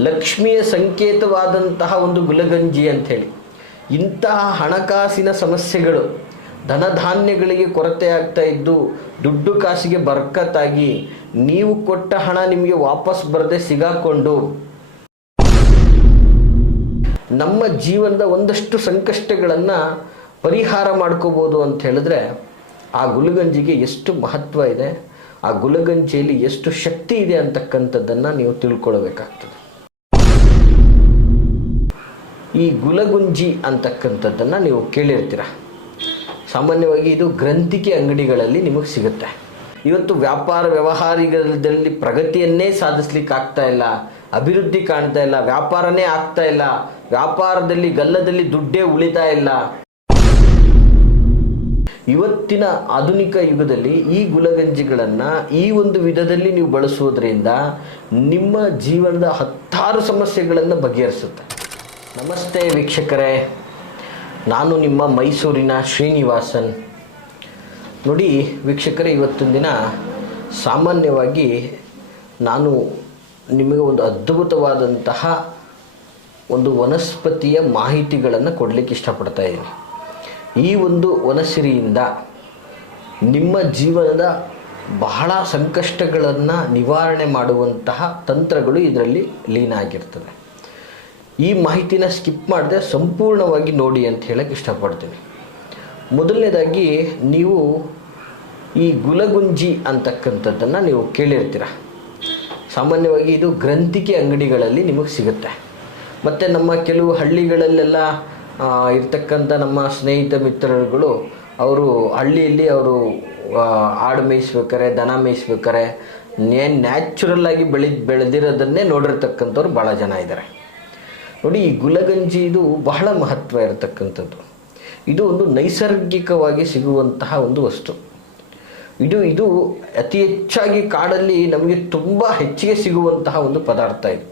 ಲಕ್ಷ್ಮಿಯ ಸಂಕೇತವಾದಂತಹ ಒಂದು ಗುಲಗಂಜಿ ಅಂಥೇಳಿ. ಇಂತಹ ಹಣಕಾಸಿನ ಸಮಸ್ಯೆಗಳು, ಧನಧಾನ್ಯಗಳಿಗೆ ಕೊರತೆ ಆಗ್ತಾ ಇದ್ದು ದುಡ್ಡು ಕಾಸಿಗೆ ಬರ್ಕತ್ತಾಗಿ ನೀವು ಕೊಟ್ಟ ಹಣ ನಿಮಗೆ ವಾಪಸ್ ಬರದೆ ಸಿಗಾಕೊಂಡು ನಮ್ಮ ಜೀವನದ ಒಂದಷ್ಟು ಸಂಕಷ್ಟಗಳನ್ನು ಪರಿಹಾರ ಮಾಡ್ಕೋಬೋದು ಅಂತ ಹೇಳಿದ್ರೆ ಆ ಗುಲಗಂಜಿಗೆ ಎಷ್ಟು ಮಹತ್ವ ಇದೆ, ಆ ಗುಲಗಂಜಿಯಲ್ಲಿ ಎಷ್ಟು ಶಕ್ತಿ ಇದೆ ಅಂತಕ್ಕಂಥದ್ದನ್ನು ನೀವು ತಿಳ್ಕೊಳ್ಬೇಕಾಗ್ತದೆ. ಈ ಗುಲಗುಂಜಿ ಅಂತಕ್ಕಂಥದ್ದನ್ನು ನೀವು ಕೇಳಿರ್ತೀರ. ಸಾಮಾನ್ಯವಾಗಿ ಇದು ಗ್ರಂಥಿಕೆ ಅಂಗಡಿಗಳಲ್ಲಿ ನಿಮಗೆ ಸಿಗುತ್ತೆ. ಇವತ್ತು ವ್ಯಾಪಾರ ವ್ಯವಹಾರದಲ್ಲಿ ಪ್ರಗತಿಯನ್ನೇ ಸಾಧಿಸ್ಲಿಕ್ಕೆ ಆಗ್ತಾ ಇಲ್ಲ, ಅಭಿವೃದ್ಧಿ ಕಾಣ್ತಾ ಇಲ್ಲ, ವ್ಯಾಪಾರನೇ ಆಗ್ತಾ ಇಲ್ಲ, ವ್ಯಾಪಾರದಲ್ಲಿ ಗಲ್ಲದಲ್ಲಿ ದುಡ್ಡೇ ಉಳಿತಾ ಇಲ್ಲ. ಇವತ್ತಿನ ಆಧುನಿಕ ಯುಗದಲ್ಲಿ ಈ ಗುಲಗಂಜಿಗಳನ್ನು ಈ ಒಂದು ವಿಧದಲ್ಲಿ ನೀವು ಬಳಸುವುದರಿಂದ ನಿಮ್ಮ ಜೀವನದ 10 ಸಮಸ್ಯೆಗಳನ್ನು ಬಗೆಹರಿಸುತ್ತೆ. ನಮಸ್ತೆ ವೀಕ್ಷಕರೇ, ನಾನು ನಿಮ್ಮ ಮೈಸೂರಿನ ಶ್ರೀನಿವಾಸನ್. ನೋಡಿ ವೀಕ್ಷಕರೇ, ಇವತ್ತಿನ ದಿನ ಸಾಮಾನ್ಯವಾಗಿ ನಾನು ನಿಮಗೆ ಒಂದು ಅದ್ಭುತವಾದಂತಹ ಒಂದು ವನಸ್ಪತಿಯ ಮಾಹಿತಿಗಳನ್ನು ಕೊಡಲಿಕ್ಕೆ ಇಷ್ಟಪಡ್ತಾ ಇದ್ದೀನಿ. ಈ ಒಂದು ವನಸಿರಿಯಿಂದ ನಿಮ್ಮ ಜೀವನದ ಬಹಳ ಸಂಕಷ್ಟಗಳನ್ನು ನಿವಾರಣೆ ಮಾಡುವಂತಹ ತಂತ್ರಗಳು ಇದರಲ್ಲಿ ಲೀನ ಆಗಿರ್ತದೆ. ಈ ಮಾಹಿತಿನ ಸ್ಕಿಪ್ ಮಾಡದೆ ಸಂಪೂರ್ಣವಾಗಿ ನೋಡಿ ಅಂತ ಹೇಳಕ್ಕೆ ಇಷ್ಟಪಡ್ತೀನಿ. ಮೊದಲನೇದಾಗಿ ನೀವು ಈ ಗುಲಗುಂಜಿ ಅಂತಕ್ಕಂಥದ್ದನ್ನು ನೀವು ಕೇಳಿರ್ತೀರ. ಸಾಮಾನ್ಯವಾಗಿ ಇದು ಗ್ರಂಥಿಕೆ ಅಂಗಡಿಗಳಲ್ಲಿ ನಿಮಗೆ ಸಿಗುತ್ತೆ. ಮತ್ತು ನಮ್ಮ ಕೆಲವು ಹಳ್ಳಿಗಳಲ್ಲೆಲ್ಲ ಇರ್ತಕ್ಕಂಥ ನಮ್ಮ ಸ್ನೇಹಿತ ಮಿತ್ರರುಗಳು ಅವರು ಹಳ್ಳಿಯಲ್ಲಿ ಅವರು ಆಡು ಮೇಯಿಸ್ಬೇಕಾರೆ, ದನ ಮೇಯಿಸ್ಬೇಕಾರೆ ನ್ಯಾಚುರಲ್ಲಾಗಿ ಬೆಳೆದಿರೋದನ್ನೇ ನೋಡಿರ್ತಕ್ಕಂಥವ್ರು ಭಾಳ ಜನ ಇದ್ದಾರೆ. ನೋಡಿ, ಈ ಗುಲಗಂಜಿ ಇದು ಬಹಳ ಮಹತ್ವ ಇರತಕ್ಕಂಥದ್ದು. ಇದು ಒಂದು ನೈಸರ್ಗಿಕವಾಗಿ ಸಿಗುವಂತಹ ಒಂದು ವಸ್ತು. ಇದು ಅತಿ ಹೆಚ್ಚಾಗಿ ಕಾಡಲ್ಲಿ ನಮಗೆ ತುಂಬ ಹೆಚ್ಚಿಗೆ ಸಿಗುವಂತಹ ಒಂದು ಪದಾರ್ಥ ಇದು.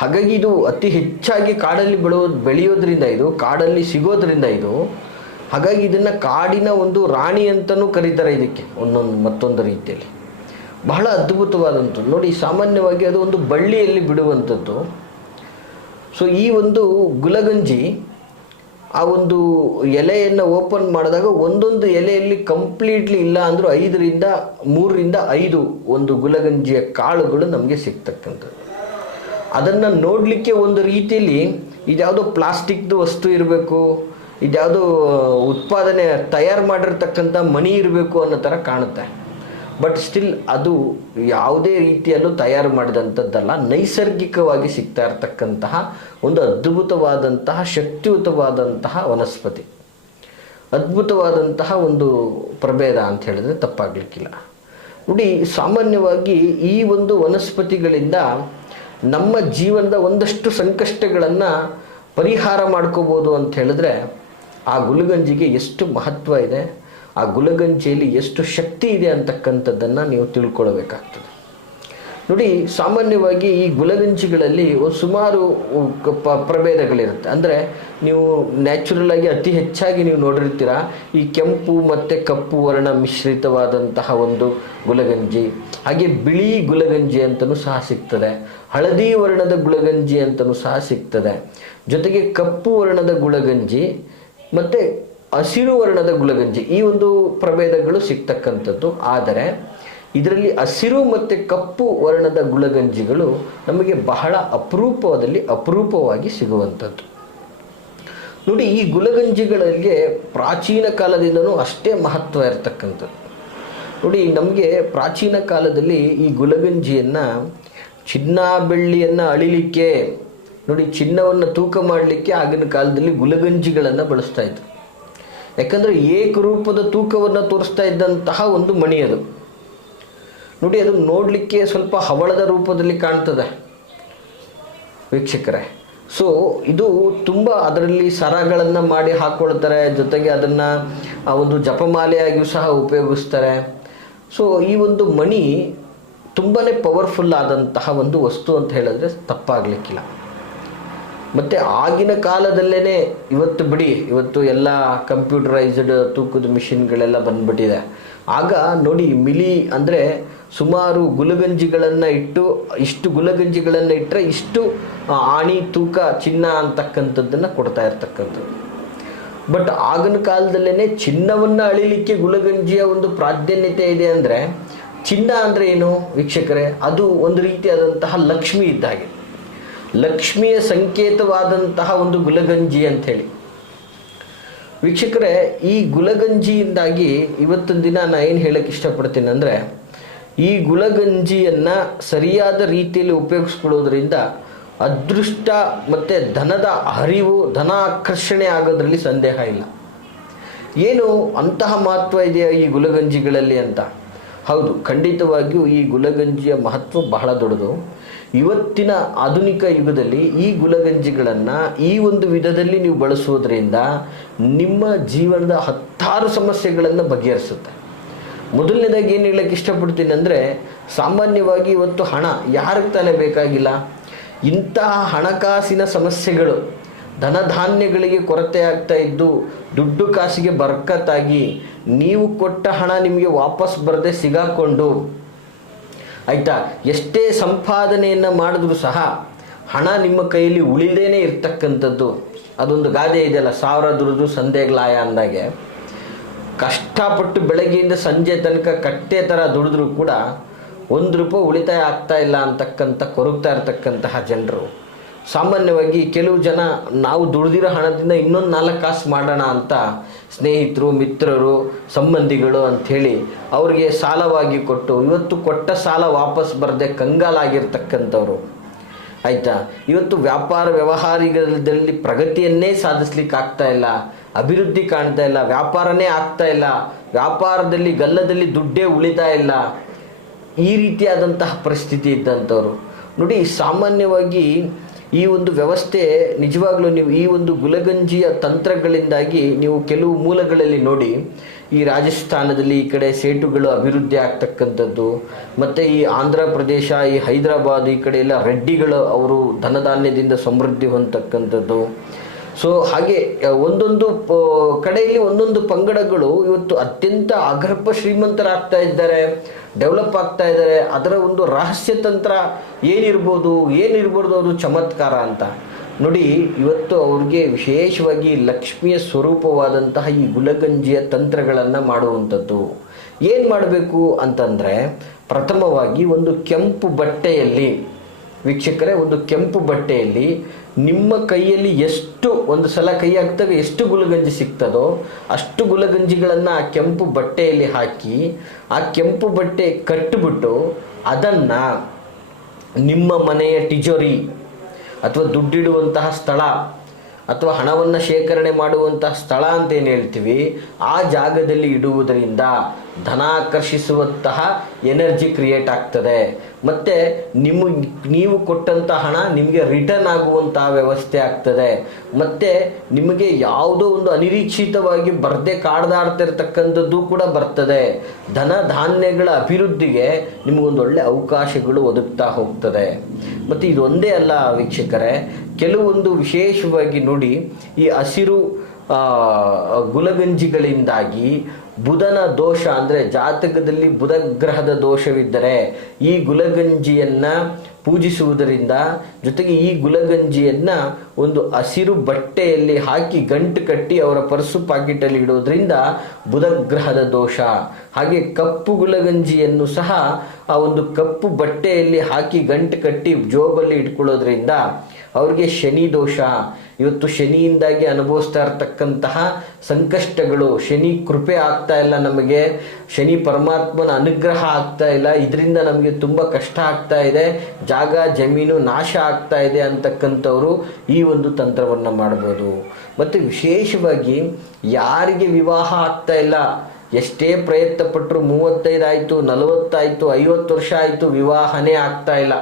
ಹಾಗಾಗಿ ಇದು ಅತಿ ಹೆಚ್ಚಾಗಿ ಕಾಡಲ್ಲಿ ಬೆಳೆಯೋದ್ರಿಂದ, ಇದು ಕಾಡಲ್ಲಿ ಸಿಗೋದ್ರಿಂದ ಇದು, ಹಾಗಾಗಿ ಇದನ್ನು ಕಾಡಿನ ಒಂದು ರಾಣಿ ಅಂತಲೂ ಕರೀತಾರೆ. ಇದಕ್ಕೆ ಮತ್ತೊಂದು ರೀತಿಯಲ್ಲಿ ಬಹಳ ಅದ್ಭುತವಾದಂಥದ್ದು. ನೋಡಿ, ಸಾಮಾನ್ಯವಾಗಿ ಅದು ಒಂದು ಬಳ್ಳಿಯಲ್ಲಿ ಬಿಡುವಂಥದ್ದು. ಸೊ ಈ ಒಂದು ಗುಲಗಂಜಿ ಆ ಒಂದು ಎಲೆಯನ್ನು ಓಪನ್ ಮಾಡಿದಾಗ ಒಂದೊಂದು ಎಲೆಯಲ್ಲಿ ಕಂಪ್ಲೀಟ್ಲಿ ಇಲ್ಲ ಅಂದರೂ 3ರಿಂದ 5 ಒಂದು ಗುಲಗಂಜಿಯ ಕಾಳುಗಳು ನಮಗೆ ಸಿಗ್ತಕ್ಕಂಥದ್ದು. ಅದನ್ನು ನೋಡಲಿಕ್ಕೆ ಒಂದು ರೀತಿಯಲ್ಲಿ ಇದ್ಯಾವುದೋ ಪ್ಲಾಸ್ಟಿಕ್ದು ವಸ್ತು ಇರಬೇಕು, ಇದ್ಯಾವುದೋ ಉತ್ಪಾದನೆ ತಯಾರು ಮಾಡಿರ್ತಕ್ಕಂಥ ಮಣಿ ಇರಬೇಕು ಅನ್ನೋ ಥರ ಕಾಣುತ್ತೆ. ಬಟ್ ಸ್ಟಿಲ್ ಅದು ಯಾವುದೇ ರೀತಿಯಲ್ಲೂ ತಯಾರು ಮಾಡಿದಂಥದ್ದಲ್ಲ, ನೈಸರ್ಗಿಕವಾಗಿ ಸಿಗ್ತಾ ಇರತಕ್ಕಂತಹ ಒಂದು ಅದ್ಭುತವಾದಂತಹ ಶಕ್ತಿಯುತವಾದಂತಹ ವನಸ್ಪತಿ, ಅದ್ಭುತವಾದಂತಹ ಒಂದು ಪ್ರಭೇದ ಅಂತ ಹೇಳಿದ್ರೆ ತಪ್ಪಾಗಲಿಕ್ಕಿಲ್ಲ. ನೋಡಿ, ಸಾಮಾನ್ಯವಾಗಿ ಈ ಒಂದು ವನಸ್ಪತಿಗಳಿಂದ ನಮ್ಮ ಜೀವನದ ಒಂದಷ್ಟು ಸಂಕಷ್ಟಗಳನ್ನು ಪರಿಹಾರ ಮಾಡ್ಕೋಬೋದು ಅಂತ ಹೇಳಿದ್ರೆ ಆ ಗುಲಗಂಜಿಗೆ ಎಷ್ಟು ಮಹತ್ವ ಇದೆ, ಆ ಗುಲಗಂಜಿಯಲ್ಲಿ ಎಷ್ಟು ಶಕ್ತಿ ಇದೆ ಅಂತಕ್ಕಂಥದ್ದನ್ನು ನೀವು ತಿಳ್ಕೊಳ್ಬೇಕಾಗ್ತದೆ. ನೋಡಿ, ಸಾಮಾನ್ಯವಾಗಿ ಈ ಗುಲಗಂಜಿಗಳಲ್ಲಿ ಸುಮಾರು ಪ್ರಭೇದಗಳಿರುತ್ತೆ. ಅಂದರೆ ನೀವು ನ್ಯಾಚುರಲಾಗಿ ಅತಿ ಹೆಚ್ಚಾಗಿ ನೀವು ನೋಡಿರ್ತೀರ ಈ ಕೆಂಪು ಮತ್ತು ಕಪ್ಪು ವರ್ಣ ಮಿಶ್ರಿತವಾದಂತಹ ಒಂದು ಗುಲಗಂಜಿ, ಹಾಗೆ ಬಿಳಿ ಗುಲಗಂಜಿ ಅಂತಲೂ ಸಹ ಸಿಗ್ತದೆ, ಹಳದಿ ವರ್ಣದ ಗುಲಗಂಜಿ ಅಂತಲೂ ಸಹ ಸಿಗ್ತದೆ, ಜೊತೆಗೆ ಕಪ್ಪು ವರ್ಣದ ಗುಲಗಂಜಿ ಮತ್ತು ಹಸಿರು ವರ್ಣದ ಗುಲಗಂಜಿ, ಈ ಒಂದು ಪ್ರಭೇದಗಳು ಸಿಗ್ತಕ್ಕಂಥದ್ದು. ಆದರೆ ಇದರಲ್ಲಿ ಹಸಿರು ಮತ್ತು ಕಪ್ಪು ವರ್ಣದ ಗುಲಗಂಜಿಗಳು ನಮಗೆ ಬಹಳ ಅಪರೂಪವಾಗಿ ಸಿಗುವಂಥದ್ದು. ನೋಡಿ, ಈ ಗುಲಗಂಜಿಗಳಿಗೆ ಪ್ರಾಚೀನ ಕಾಲದಿಂದನೂ ಅಷ್ಟೇ ಮಹತ್ವ ಇರತಕ್ಕಂಥದ್ದು. ನೋಡಿ, ನಮಗೆ ಪ್ರಾಚೀನ ಕಾಲದಲ್ಲಿ ಈ ಗುಲಗಂಜಿಯನ್ನು ಚಿನ್ನ ಬೆಳ್ಳಿಯನ್ನು ಅಳಿಲಿಕ್ಕೆ, ನೋಡಿ ಚಿನ್ನವನ್ನು ತೂಕ ಮಾಡಲಿಕ್ಕೆ ಆಗಿನ ಕಾಲದಲ್ಲಿ ಗುಲಗಂಜಿಗಳನ್ನು ಬಳಸ್ತಾ ಇದ್ರು. ಯಾಕಂದರೆ ಏಕರೂಪದ ತೂಕವನ್ನು ತೋರಿಸ್ತಾ ಇದ್ದಂತಹ ಒಂದು ಮಣಿ ಅದು. ನೋಡಿ, ಅದು ನೋಡಲಿಕ್ಕೆ ಸ್ವಲ್ಪ ಹವಳದ ರೂಪದಲ್ಲಿ ಕಾಣ್ತದೆ ವೀಕ್ಷಕರೇ. ಸೊ ಇದು ತುಂಬ ಅದರಲ್ಲಿ ಸರಗಳನ್ನು ಮಾಡಿ ಹಾಕ್ಕೊಳ್ತಾರೆ, ಜೊತೆಗೆ ಅದನ್ನು ಆ ಒಂದು ಜಪಮಾಲೆಯಾಗಿಯೂ ಸಹ ಉಪಯೋಗಿಸ್ತಾರೆ. ಸೊ ಈ ಒಂದು ಮಣಿ ತುಂಬಾ ಪವರ್ಫುಲ್ ಆದಂತಹ ಒಂದು ವಸ್ತು ಅಂತ ಹೇಳಿದ್ರೆ ತಪ್ಪಾಗಲಿಕ್ಕಿಲ್ಲ. ಮತ್ತು ಆಗಿನ ಕಾಲದಲ್ಲೇ ಇವತ್ತು ಎಲ್ಲ ಕಂಪ್ಯೂಟರೈಸ್ಡ್ ತೂಕದ ಮಿಷಿನ್ಗಳೆಲ್ಲ ಬಂದ್ಬಿಟ್ಟಿದೆ. ಆಗ ನೋಡಿ, ಮಿಲಿ ಅಂದರೆ ಸುಮಾರು ಗುಲಗಂಜಿಗಳನ್ನು ಇಟ್ಟು ಇಷ್ಟು ಗುಲಗಂಜಿಗಳನ್ನು ಇಟ್ಟರೆ ಇಷ್ಟು ಆಣಿ ತೂಕ ಚಿನ್ನ ಅಂತಕ್ಕಂಥದ್ದನ್ನು ಕೊಡ್ತಾ ಇರ್ತಕ್ಕಂಥದ್ದು. ಬಟ್ ಆಗಿನ ಕಾಲದಲ್ಲೇ ಚಿನ್ನವನ್ನು ಅಳಿಲಿಕ್ಕೆ ಗುಲಗಂಜಿಯ ಒಂದು ಪ್ರಾಧಾನ್ಯತೆ ಇದೆ. ಅಂದರೆ ಚಿನ್ನ ಅಂದರೆ ಏನು ವೀಕ್ಷಕರೇ? ಅದು ಒಂದು ರೀತಿಯಾದಂತಹ ಲಕ್ಷ್ಮಿ ಇದ್ದ ಹಾಗೆ, ಲಕ್ಷ್ಮಿಯ ಸಂಕೇತವಾದಂತಹ ಒಂದು ಗುಲಗಂಜಿ ಅಂಥೇಳಿ. ವೀಕ್ಷಕರೇ, ಈ ಗುಲಗಂಜಿಯಿಂದಾಗಿ ಇವತ್ತಿನ ದಿನ ನಾನು ಏನು ಹೇಳಕ್ಕೆ ಇಷ್ಟಪಡ್ತೀನಿ ಅಂದರೆ, ಈ ಗುಲಗಂಜಿಯನ್ನು ಸರಿಯಾದ ರೀತಿಯಲ್ಲಿ ಉಪಯೋಗಿಸ್ಕೊಳ್ಳೋದ್ರಿಂದ ಅದೃಷ್ಟ ಮತ್ತು ಧನದ ಹರಿವು, ಧನ ಆಕರ್ಷಣೆ ಆಗೋದ್ರಲ್ಲಿ ಸಂದೇಹ ಇಲ್ಲ. ಏನು ಅಂತಹ ಮಹತ್ವ ಇದೆಯಾ ಈ ಗುಲಗಂಜಿಗಳಲ್ಲಿ ಅಂತ? ಹೌದು, ಖಂಡಿತವಾಗಿಯೂ ಈ ಗುಲಗಂಜಿಯ ಮಹತ್ವ ಬಹಳ ದೊಡ್ಡದು. ಇವತ್ತಿನ ಆಧುನಿಕ ಯುಗದಲ್ಲಿ ಈ ಗುಲಗಂಜಿಗಳನ್ನು ಈ ಒಂದು ವಿಧದಲ್ಲಿ ನೀವು ಬಳಸೋದ್ರಿಂದ ನಿಮ್ಮ ಜೀವನದ 10 ಸಮಸ್ಯೆಗಳನ್ನು ಬಗೆಹರಿಸುತ್ತೆ. ಮೊದಲನೇದಾಗಿ ಏನು ಹೇಳಕ್ಕೆ ಇಷ್ಟಪಡ್ತೀನಿ ಅಂದರೆ, ಸಾಮಾನ್ಯವಾಗಿ ಇವತ್ತು ಹಣ ಯಾರಿಗೆ ತಾನೇ ಬೇಕಾಗಿಲ್ಲ? ಇಂತಹ ಹಣಕಾಸಿನ ಸಮಸ್ಯೆಗಳು, ಧನಧಾನ್ಯಗಳಿಗೆ ಕೊರತೆ ಆಗ್ತಾ ಇದ್ದು ದುಡ್ಡು ಕಾಸಿಗೆ ಬರ್ಕತ್ತಾಗಿ ನೀವು ಕೊಟ್ಟ ಹಣ ನಿಮಗೆ ವಾಪಸ್ ಬರದೆ ಸಿಗಾಕೊಂಡು, ಆಯಿತಾ, ಎಷ್ಟೇ ಸಂಪಾದನೆಯನ್ನು ಮಾಡಿದ್ರೂ ಸಹ ಹಣ ನಿಮ್ಮ ಕೈಯಲ್ಲಿ ಉಳಿದೇನೆ ಇರ್ತಕ್ಕಂಥದ್ದು. ಅದೊಂದು ಗಾದೆ ಇದೆಯಲ್ಲ, 1000 ದುಡಿದು ಸಂದೇಗ್ಲಾಯ ಅಂದಾಗೆ, ಕಷ್ಟಪಟ್ಟು ಬೆಳಗ್ಗೆಯಿಂದ ಸಂಜೆ ತನಕ ಕಟ್ಟೆ ಥರ ದುಡಿದ್ರೂ ಕೂಡ 1 ರೂಪಾಯಿ ಉಳಿತಾಯ ಆಗ್ತಾ ಇಲ್ಲ ಅಂತಕ್ಕಂಥ ಕೊರಗ್ತಾ ಇರ್ತಕ್ಕಂತಹ ಜನರು. ಸಾಮಾನ್ಯವಾಗಿ ಕೆಲವು ಜನ ನಾವು ದುಡಿದಿರೋ ಹಣದಿಂದ ಇನ್ನೊಂದು 4 ಕಾಸು ಮಾಡೋಣ ಅಂತ ಸ್ನೇಹಿತರು, ಮಿತ್ರರು, ಸಂಬಂಧಿಗಳು ಅಂಥೇಳಿ ಅವ್ರಿಗೆ ಸಾಲವಾಗಿ ಕೊಟ್ಟು ಇವತ್ತು ಕೊಟ್ಟ ಸಾಲ ವಾಪಸ್ ಬರದೆ ಕಂಗಾಲಾಗಿರ್ತಕ್ಕಂಥವ್ರು. ಆಯಿತಾ, ಇವತ್ತು ವ್ಯಾಪಾರ ವ್ಯವಹಾರದಲ್ಲಿ ಪ್ರಗತಿಯನ್ನೇ ಸಾಧಿಸ್ಲಿಕ್ಕೆ ಆಗ್ತಾ ಇಲ್ಲ, ಅಭಿವೃದ್ಧಿ ಕಾಣ್ತಾ ಇಲ್ಲ, ವ್ಯಾಪಾರನೇ ಆಗ್ತಾ ಇಲ್ಲ, ವ್ಯಾಪಾರದಲ್ಲಿ ಗಲ್ಲದಲ್ಲಿ ದುಡ್ಡೇ ಉಳಿತಾ ಇಲ್ಲ, ಈ ರೀತಿಯಾದಂತಹ ಪರಿಸ್ಥಿತಿ ಇದ್ದಂಥವ್ರು. ನೋಡಿ, ಸಾಮಾನ್ಯವಾಗಿ ಈ ಒಂದು ವ್ಯವಸ್ಥೆ ನಿಜವಾಗ್ಲೂ ನೀವು ಈ ಒಂದು ಗುಲಗಂಜಿಯ ತಂತ್ರಗಳಿಂದಾಗಿ ನೀವು ಕೆಲವು ಮೂಲಗಳಲ್ಲಿ ನೋಡಿ, ಈ ರಾಜಸ್ಥಾನದಲ್ಲಿ ಈ ಕಡೆ ಸೇಟುಗಳು ಅಭಿವೃದ್ಧಿ ಆಗ್ತಕ್ಕಂಥದ್ದು, ಮತ್ತು ಈ ಆಂಧ್ರ ಪ್ರದೇಶ, ಈ ಹೈದರಾಬಾದ್ ಈ ಕಡೆ ಎಲ್ಲ ರೆಡ್ಡಿಗಳು ಅವರು ಧನಧಾನ್ಯದಿಂದ ಸಮೃದ್ಧಿ ಹೊಂದತಕ್ಕಂಥದ್ದು. ಸೊ ಹಾಗೆ ಒಂದೊಂದು ಕಡೆಯಲ್ಲಿ ಒಂದೊಂದು ಪಂಗಡಗಳು ಇವತ್ತು ಅತ್ಯಂತ ಅಗರ್ಭ ಶ್ರೀಮಂತರಾಗ್ತಾ ಇದ್ದಾರೆ, ಡೆವಲಪ್ ಆಗ್ತಾ ಇದ್ದಾರೆ. ಅದರ ಒಂದು ರಹಸ್ಯ ತಂತ್ರ ಏನಿರ್ಬೋದು ಅದು ಚಮತ್ಕಾರ ಅಂತ ನೋಡಿ. ಇವತ್ತು ಅವ್ರಿಗೆ ವಿಶೇಷವಾಗಿ ಲಕ್ಷ್ಮಿಯ ಸ್ವರೂಪವಾದಂತಹ ಈ ಗುಲಗಂಜಿಯ ತಂತ್ರಗಳನ್ನು ಮಾಡುವಂಥದ್ದು. ಏನು ಮಾಡಬೇಕು ಅಂತಂದರೆ, ಪ್ರಥಮವಾಗಿ ಒಂದು ಕೆಂಪು ಬಟ್ಟೆಯಲ್ಲಿ ವೀಕ್ಷಕರೇ, ಒಂದು ಕೆಂಪು ಬಟ್ಟೆಯಲ್ಲಿ ನಿಮ್ಮ ಕೈಯಲ್ಲಿ ಎಷ್ಟು ಒಂದು ಸಲ ಕೈ ಹಾಕ್ದಾಗ ಎಷ್ಟು ಗುಲಗಂಜಿ ಸಿಗ್ತದೋ ಅಷ್ಟು ಗುಲಗಂಜಿಗಳನ್ನು ಆ ಕೆಂಪು ಬಟ್ಟೆಯಲ್ಲಿ ಹಾಕಿ, ಆ ಕೆಂಪು ಬಟ್ಟೆ ಕಟ್ಟಿಬಿಟ್ಟು ಅದನ್ನು ನಿಮ್ಮ ಮನೆಯ ತಿಜೋರಿ ಅಥವಾ ದುಡ್ಡಿಡುವಂತಹ ಸ್ಥಳ ಅಥವಾ ಹಣವನ್ನು ಶೇಖರಣೆ ಮಾಡುವಂತಹ ಸ್ಥಳ ಅಂತ ಏನು ಹೇಳ್ತೀವಿ, ಆ ಜಾಗದಲ್ಲಿ ಇಡುವುದರಿಂದ ಧನಾಕರ್ಷಿಸುವಂತಹ ಎನರ್ಜಿ ಕ್ರಿಯೇಟ್ ಆಗ್ತದೆ. ಮತ್ತು ನೀವು ಕೊಟ್ಟಂಥ ಹಣ ನಿಮಗೆ ರಿಟರ್ನ್ ಆಗುವಂತಹ ವ್ಯವಸ್ಥೆ ಆಗ್ತದೆ. ಮತ್ತು ನಿಮಗೆ ಯಾವುದೋ ಒಂದು ಅನಿರೀಕ್ಷಿತವಾಗಿ ಬರದೆ ಕಾಡ್ದಾಡ್ತಿರ್ತಕ್ಕಂಥದ್ದು ಕೂಡ ಬರ್ತದೆ. ಧನ ಧಾನ್ಯಗಳ ಅಭಿವೃದ್ಧಿಗೆ ನಿಮಗೊಂದು ಒಳ್ಳೆ ಅವಕಾಶಗಳು ಒದಗ್ತಾ ಹೋಗ್ತದೆ. ಮತ್ತು ಇದೊಂದೇ ಅಲ್ಲ ವೀಕ್ಷಕರೇ, ಕೆಲವೊಂದು ವಿಶೇಷವಾಗಿ ನೋಡಿ, ಈ ಹಸಿರು ಗುಲಗಂಜಿಗಳಿಂದಾಗಿ ಬುಧನ ದೋಷ, ಅಂದರೆ ಜಾತಕದಲ್ಲಿ ಬುಧ ಗ್ರಹದ ದೋಷವಿದ್ದರೆ ಈ ಗುಲಗಂಜಿಯನ್ನು ಪೂಜಿಸುವುದರಿಂದ, ಜೊತೆಗೆ ಈ ಗುಲಗಂಜಿಯನ್ನು ಒಂದು ಹಸಿರು ಬಟ್ಟೆಯಲ್ಲಿ ಹಾಕಿ ಗಂಟು ಕಟ್ಟಿ ಅವರ ಪರ್ಸು ಪಾಕೆಟಲ್ಲಿ ಇಡೋದ್ರಿಂದ ಬುಧ ಗ್ರಹದ ದೋಷ. ಹಾಗೆ ಕಪ್ಪು ಗುಲಗಂಜಿಯನ್ನು ಸಹ ಆ ಒಂದು ಕಪ್ಪು ಬಟ್ಟೆಯಲ್ಲಿ ಹಾಕಿ ಗಂಟು ಕಟ್ಟಿ ಜೋಬಲ್ಲಿ ಇಟ್ಕೊಳ್ಳೋದ್ರಿಂದ ಅವ್ರಿಗೆ ಶನಿ ದೋಷ. ಇವತ್ತು ಶನಿಯಿಂದಾಗಿ ಅನುಭವಿಸ್ತಾ ಇರ್ತಕ್ಕಂತಹ ಸಂಕಷ್ಟಗಳು, ಶನಿ ಕೃಪೆ ಆಗ್ತಾ ಇಲ್ಲ ನಮಗೆ, ಶನಿ ಪರಮಾತ್ಮನ ಅನುಗ್ರಹ ಆಗ್ತಾ ಇಲ್ಲ, ಇದರಿಂದ ನಮಗೆ ತುಂಬ ಕಷ್ಟ ಆಗ್ತಾ ಇದೆ, ಜಾಗ ಜಮೀನು ನಾಶ ಆಗ್ತಾ ಇದೆ ಅಂತಕ್ಕಂಥವ್ರು ಈ ಒಂದು ತಂತ್ರವನ್ನು ಮಾಡ್ಬೋದು. ಮತ್ತು ವಿಶೇಷವಾಗಿ ಯಾರಿಗೆ ವಿವಾಹ ಆಗ್ತಾ ಇಲ್ಲ, ಎಷ್ಟೇ ಪ್ರಯತ್ನ ಪಟ್ಟರು 35 ಆಯಿತು, 40 ಆಯಿತು, 50 ವರ್ಷ ಆಯಿತು, ವಿವಾಹನೇ ಆಗ್ತಾ ಇಲ್ಲ,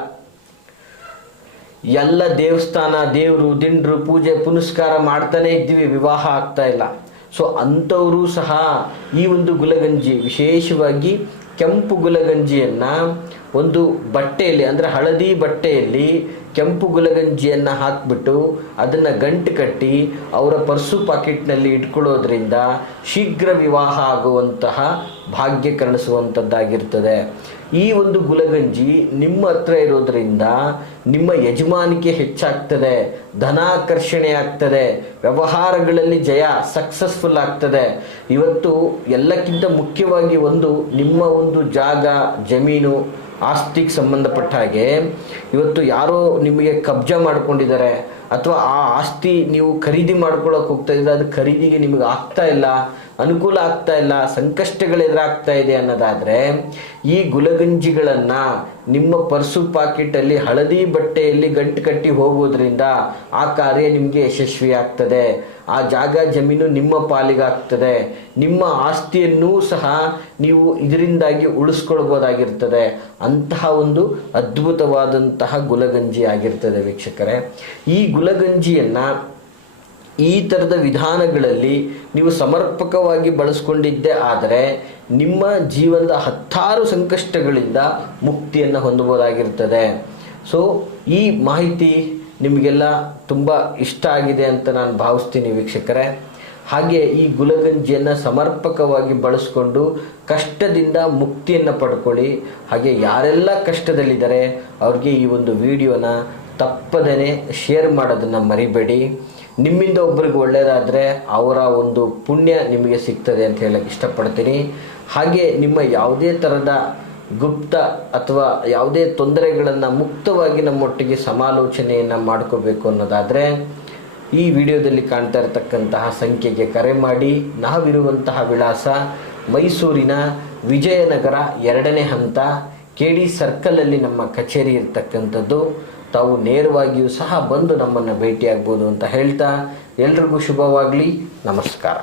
ಎಲ್ಲ ದೇವಸ್ಥಾನ, ದೇವರು, ದಿಂಡ್ರು, ಪೂಜೆ ಪುನಸ್ಕಾರ ಮಾಡ್ತಾನೆ ಇದ್ದೀವಿ, ವಿವಾಹ ಆಗ್ತಾ ಇಲ್ಲ. ಸೊ ಅಂಥವರು ಸಹ ಈ ಒಂದು ಗುಲಗಂಜಿ, ವಿಶೇಷವಾಗಿ ಕೆಂಪು ಗುಲಗಂಜಿಯನ್ನು ಒಂದು ಬಟ್ಟೆಯಲ್ಲಿ, ಅಂದರೆ ಹಳದಿ ಬಟ್ಟೆಯಲ್ಲಿ ಕೆಂಪು ಗುಲಗಂಜಿಯನ್ನು ಹಾಕಿಬಿಟ್ಟು ಅದನ್ನು ಗಂಟು ಕಟ್ಟಿ ಅವರ ಪರ್ಸು ಪಾಕೆಟ್ನಲ್ಲಿ ಇಟ್ಕೊಳ್ಳೋದ್ರಿಂದ ಶೀಘ್ರ ವಿವಾಹ ಆಗುವಂತಹ ಭಾಗ್ಯ ಕರುಣಿಸುವಂಥದ್ದಾಗಿರ್ತದೆ. ಈ ಒಂದು ಗುಲಗಂಜಿ ನಿಮ್ಮ ಹತ್ರ ಇರೋದ್ರಿಂದ ನಿಮ್ಮ ಯಜಮಾನಿಕೆ ಹೆಚ್ಚಾಗ್ತದೆ, ಧನಾಕರ್ಷಣೆ ಆಗ್ತದೆ, ವ್ಯವಹಾರಗಳಲ್ಲಿ ಜಯ, ಸಕ್ಸಸ್ಫುಲ್ ಆಗ್ತದೆ. ಇವತ್ತು ಎಲ್ಲಕ್ಕಿಂತ ಮುಖ್ಯವಾಗಿ ನಿಮ್ಮ ಒಂದು ಜಾಗ, ಜಮೀನು, ಆಸ್ತಿಗೆ ಸಂಬಂಧಪಟ್ಟ ಹಾಗೆ ಇವತ್ತು ಯಾರೋ ನಿಮಗೆ ಕಬ್ಜಾ ಮಾಡ್ಕೊಂಡಿದ್ದಾರೆ, ಅಥವಾ ಆ ಆಸ್ತಿ ನೀವು ಖರೀದಿ ಮಾಡ್ಕೊಳ್ಳೋಕೆ ಹೋಗ್ತಾ ಇದ್ರೆ ಅದು ಖರೀದಿಗೆ ನಿಮಗೆ ಆಗ್ತಾ ಇಲ್ಲ, ಅನುಕೂಲ ಆಗ್ತಾ ಇಲ್ಲ, ಸಂಕಷ್ಟಗಳು ಎದುರಾಗ್ತಾ ಇದೆ ಅನ್ನೋದಾದರೆ ಈ ಗುಲಗಂಜಿಗಳನ್ನು ನಿಮ್ಮ ಪರ್ಸು ಪಾಕೆಟಲ್ಲಿ ಹಳದಿ ಬಟ್ಟೆಯಲ್ಲಿ ಗಂಟು ಕಟ್ಟಿ ಹೋಗೋದ್ರಿಂದ ಆ ಕಾರ್ಯ ನಿಮಗೆ ಯಶಸ್ವಿ ಆಗ್ತದೆ. ಆ ಜಾಗ ಜಮೀನು ನಿಮ್ಮ ಪಾಲಿಗಾಗ್ತದೆ. ನಿಮ್ಮ ಆಸ್ತಿಯನ್ನೂ ಸಹ ನೀವು ಇದರಿಂದಾಗಿ ಉಳಿಸ್ಕೊಳ್ಬೋದಾಗಿರ್ತದೆ. ಅಂತಹ ಒಂದು ಅದ್ಭುತವಾದಂತಹ ಗುಲಗಂಜಿ ಆಗಿರ್ತದೆ ವೀಕ್ಷಕರೇ. ಈ ಗುಲಗಂಜಿಯನ್ನು ಈ ಥರದ ವಿಧಾನಗಳಲ್ಲಿ ನೀವು ಸಮರ್ಪಕವಾಗಿ ಬಳಸ್ಕೊಂಡಿದ್ದೇ ಆದರೆ ನಿಮ್ಮ ಜೀವನದ 10 ಸಂಕಷ್ಟಗಳಿಂದ ಮುಕ್ತಿಯನ್ನು ಹೊಂದಬಹುದಾಗಿರ್ತದೆ. ಸೊ ಈ ಮಾಹಿತಿ ನಿಮಗೆಲ್ಲ ತುಂಬ ಇಷ್ಟ ಆಗಿದೆ ಅಂತ ನಾನು ಭಾವಿಸ್ತೀನಿ ವೀಕ್ಷಕರೇ. ಹಾಗೆ ಈ ಗುಲಗಂಜಿಯನ್ನು ಸಮರ್ಪಕವಾಗಿ ಬಳಸ್ಕೊಂಡು ಕಷ್ಟದಿಂದ ಮುಕ್ತಿಯನ್ನು ಪಡ್ಕೊಳ್ಳಿ. ಹಾಗೆ ಯಾರೆಲ್ಲ ಕಷ್ಟದಲ್ಲಿದ್ದಾರೆ ಅವ್ರಿಗೆ ಈ ಒಂದು ವಿಡಿಯೋನ ತಪ್ಪದೇ ಶೇರ್ ಮಾಡೋದನ್ನು ಮರಿಬೇಡಿ. ನಿಮ್ಮಿಂದ ಒಬ್ಬರಿಗೆ ಒಳ್ಳೆಯದಾದರೆ ಅವರ ಒಂದು ಪುಣ್ಯ ನಿಮಗೆ ಸಿಗ್ತದೆ ಅಂತ ಹೇಳಕ್ಕೆ ಇಷ್ಟಪಡ್ತೀನಿ. ಹಾಗೆ ನಿಮ್ಮ ಯಾವುದೇ ಥರದ ಗುಪ್ತ ಅಥವಾ ಯಾವುದೇ ತೊಂದರೆಗಳನ್ನು ಮುಕ್ತವಾಗಿ ನಮ್ಮೊಟ್ಟಿಗೆ ಸಮಾಲೋಚನೆಯನ್ನು ಮಾಡ್ಕೋಬೇಕು ಅನ್ನೋದಾದರೆ ಈ ವಿಡಿಯೋದಲ್ಲಿ ಕಾಣ್ತಾ ಇರತಕ್ಕಂತಹ ಸಂಖ್ಯೆಗೆ ಕರೆ ಮಾಡಿ. ನಾವಿರುವಂತಹ ವಿಳಾಸ ಮೈಸೂರಿನ ವಿಜಯನಗರ 2ನೇ ಹಂತ KD ಸರ್ಕಲಲ್ಲಿ ನಮ್ಮ ಕಚೇರಿ ಇರ್ತಕ್ಕಂಥದ್ದು. ತಾವು ನೇರವಾಗಿಯೂ ಸಹ ಬಂದು ನಮ್ಮನ್ನು ಭೇಟಿಯಾಗ್ಬೋದು ಅಂತ ಹೇಳ್ತಾ ಎಲ್ರಿಗೂ ಶುಭವಾಗಲಿ. ನಮಸ್ಕಾರ.